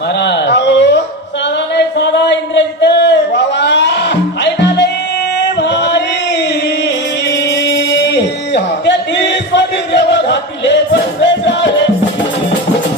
महाराज अहो साधा नाही साधा इंद्रजित वा वा ऐना लई भारी त्या दिवशी देव घातले बसले झाले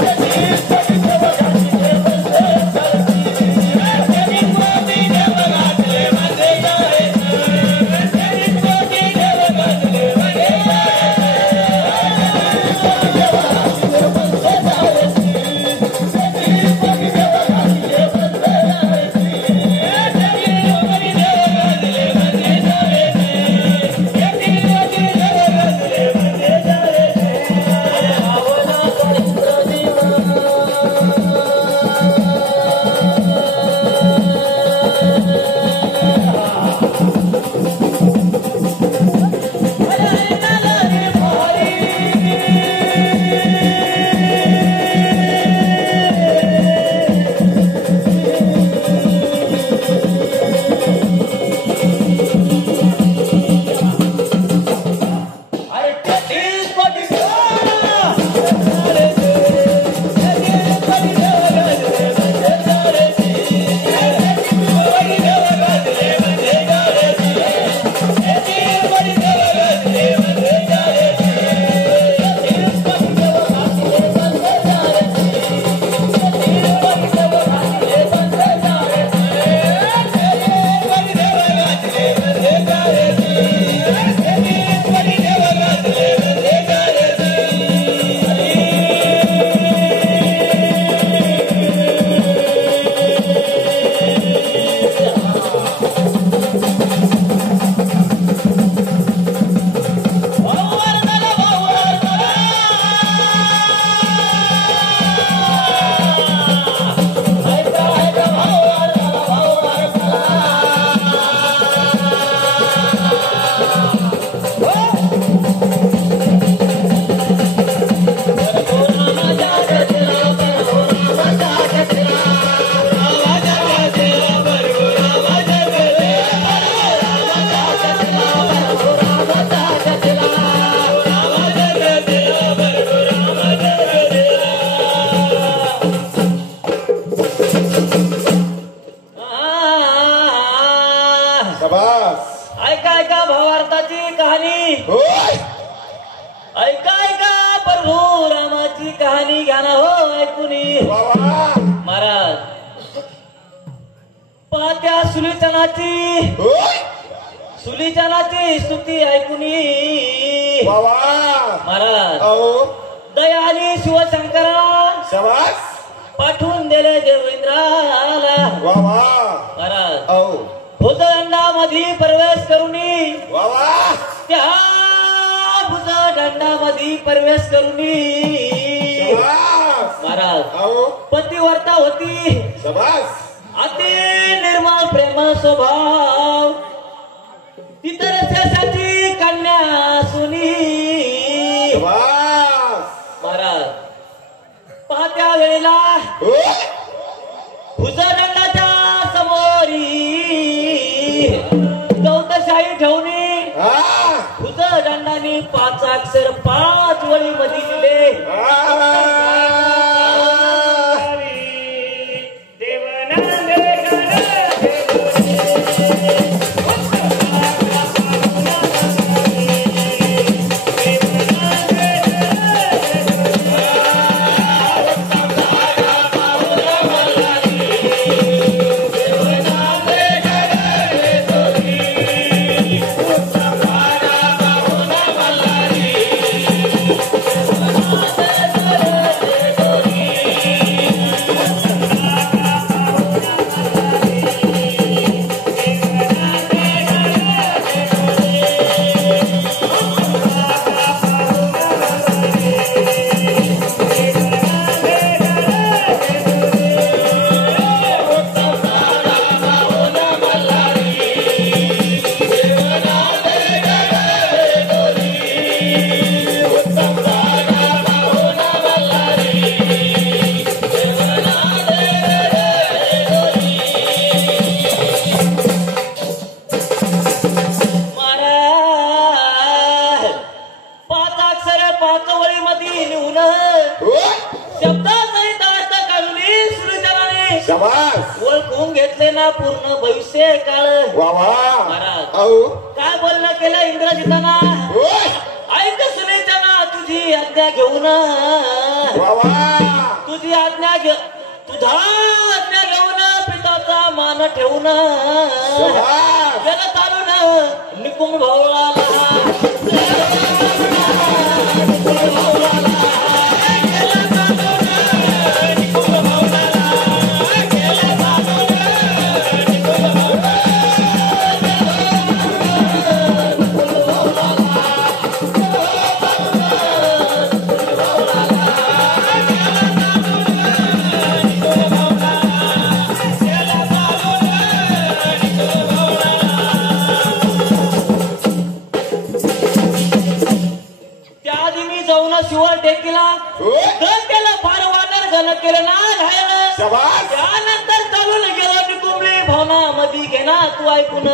त्या दिवशी देव घातले बसले झाले त्या दिवशी देव घातले बसले झाले त्या दिवशी देव घातले बसले ऐका ऐका भावार्थाची कहाणी ऐका ऐका प्रभू रामाची कहाणी घ्या ना हो ऐकूनी महाराज पात्या सुलीचनाची स्तुती ऐकूनी महाराज दयाली शिवशंकरा पाठवून दिले देवेंद्राला महाराज भुजदंडामध्ये प्रवेश करूनी त्या भुजदंडामध्ये प्रवेश करूनी महाराज पतिव्रता होती अति निर्मळ प्रेम स्वभाव तितरसाची कन्या सुनी महाराज पाहत्या वेळेला भुजदंडाच्या समोरी गौतशाही ठेवणी भुजदंडाने 5 अक्षर 5 वळी मध्ये लिहिले शब्दासहित अर्थ काढून शाबास ओळखून घेतले ना पूर्ण भविष्य काळ. वा वा महाराज अहो काय बोलणं केलं इंद्रजिताना. होय ऐक सुनेच्या ना तुझी आज्ञा घेऊन वा वा तुझी आज्ञा तुझा आज्ञा घेऊन पिताचा मान ठेवून शाबास गेलं चालून निकुंभ भावळाला. शिवाय टेकीला गण केलं फार वानर गण केलं ना घायल. त्यानंतर चालून गेलो निकुंबली भावना मधी घेना तू ऐकून.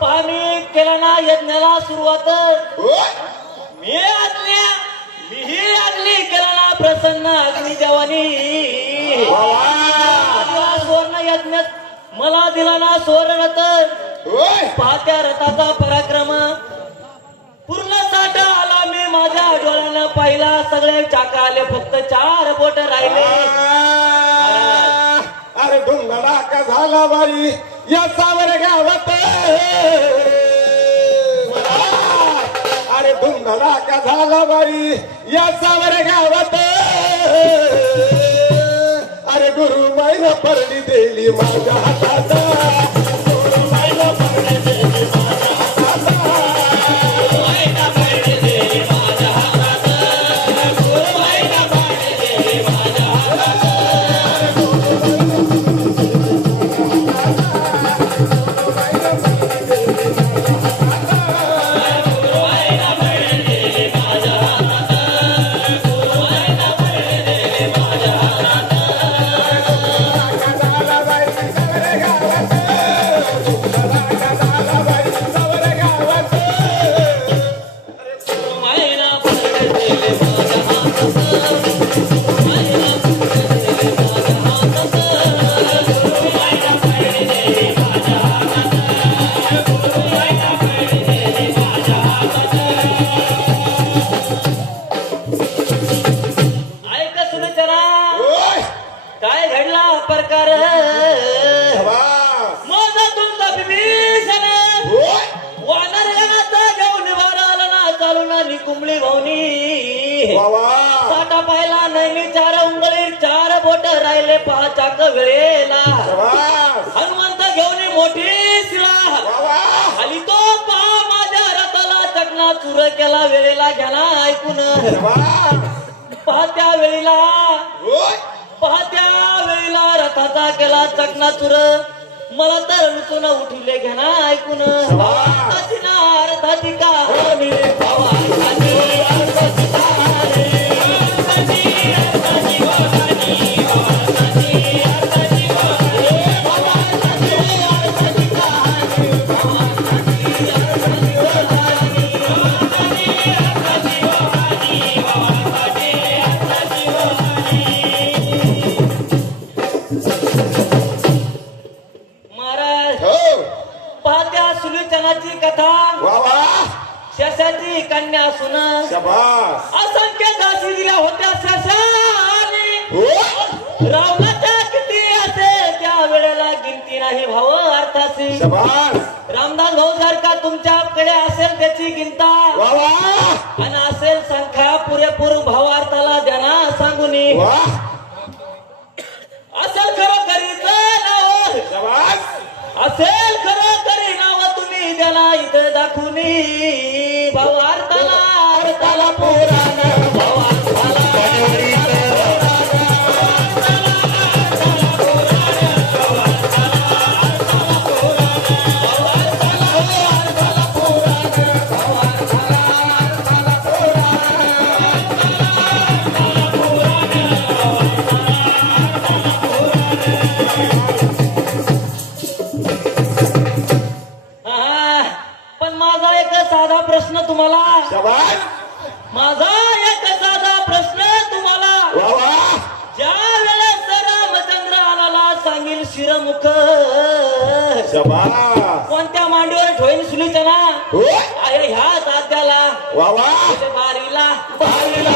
पाणी केलं ना यज्ञाला सुरुवात. मीही अग्नी केला ना प्रसन्न अग्नी जवानी. सुवर्ण यज्ञ मला दिला ना सुवर्ण रथ. पाहत्या रथाचा पराक्रम पूर्ण साठा आला. मी माझ्या डोळ्यानं पाहिला. सगळे चाका आले फक्त 4 बोट राहिले. अरे धुंगडा का झाला बाई या सावर गावात. अरे धुंगडा का झाला बाई या सावर गावात. अरे गुरु माईला परडी दिली माझ्या हातात. काय घडला प्रकार. माझा तुमचा विभीषण वानर गणाचा घेऊन निभाराला ना चालून निकुंबली भावनी. साठा पाहिला नाही 4 उंगली 4 बोट राहिले 5 चाक वेळेला. हनुमंत घेऊन मोठी शिळा खाली तो पहा माझ्या रथाला चकना चूर केला वेळेला घ्याला ऐकून. पाहत्या वेळीला रथाचा केला चकनाचूर. मला तर लुटून उठले घ्या ऐकून. रथाची ना रथाची का शशाची कन्या सुन असंख्य दासी दिल्या होत्या शशाने. रावणाच्या किती असे त्या वेळेला गिनती नाही भाव अर्थाची. रामदास भाऊ जर का तुमच्याकडे असेल त्याची गिनता आणि असेल संख्या पुरेपूर भावार्थाला ज्यांना सांगून असेल खरोखरीच नाव असेल खरोखरी नाव तुम्ही द्याला इथे दाखवून. भावार्थाला अर्थाला पुराण भावार्थाला प्रश्न तुम्हाला शबास कोणत्या मांडीवर ठोईन सुलीचं ना हो अरे ह्या तात्याला वा वा बारीला बारीला